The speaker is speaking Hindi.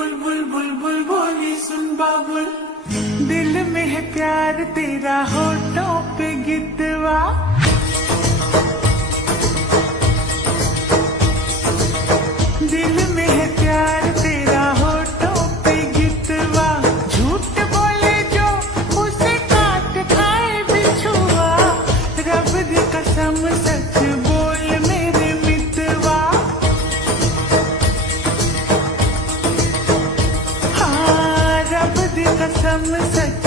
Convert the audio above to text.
बुलबुल बुलबुल बोली सुन बाबुल, दिल में है प्यार तेरा होठों पे गितवा। दिल में है प्यार तेरा होठों पे गितवा, झूठ बोले जो उसे काट खाए बिछुआ, रब दी कसम सच बोल मेरे मितवा। हाँ रब दी कसम सच